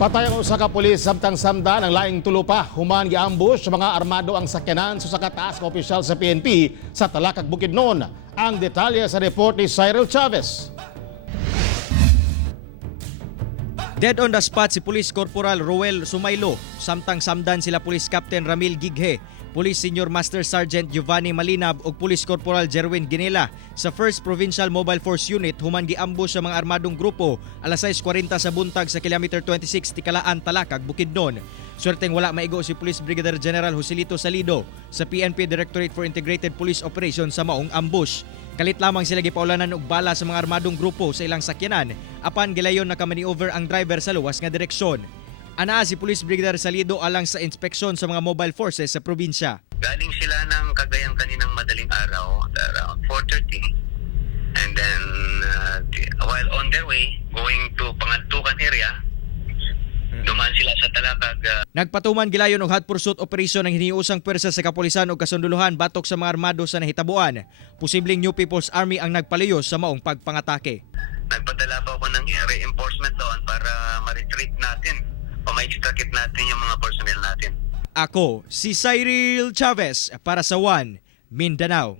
Patay ang usa ka pulis samtang samdan ang laing tulo pa human giambush sa mga armado ang sakyanan sa taas nga opisyal sa PNP sa Talakag, Bukidnon. Ang detalye sa report ni Cyril Chavez. Dead on the spot si Police Corporal Roel Sumaylo, samtang samdan sila Police Captain Ramil Gighe, Police Senior Master Sergeant Giovanni Malinab ug Police Corporal Jerwin Ginela sa 1st Provincial Mobile Force Unit human giambush sa mga armadong grupo alas 6:40 sa buntag sa kilometer 26 Tikalaan, Talakag, Bukidnon. Swerteng wala maigo si Police Brigadier General Joselito Salido sa PNP Directorate for Integrated Police Operations sa maong ambush. Kalit lamang sila gipaulanan og bala sa mga armadong grupo sa ilang sakyanan apan gilayon naka-maneuver ang driver sa luwas nga direksyon. Anaa si Police Brigadier Salido alang sa inspeksyon sa mga mobile forces sa probinsya. Galing sila ng Cagayan kaninang madaling araw, around 4:30. And then while on their way going to Pangantukan area, dumaan sila sa Talakag. Nagpatuman gilayon og hot pursuit operation ang hiniusang pwersa sa kapulisan ug kasunduluhan batok sa mga armado sa nahitabuan. Posibleng New People's Army ang nagpaluyos sa maong pagpangatake. Nagpadala pa ako ng reinforcement doon para ma-retreat natin o ma-extricate natin yung mga personnel natin. Ako si Cyril Chavez para sa One Mindanao.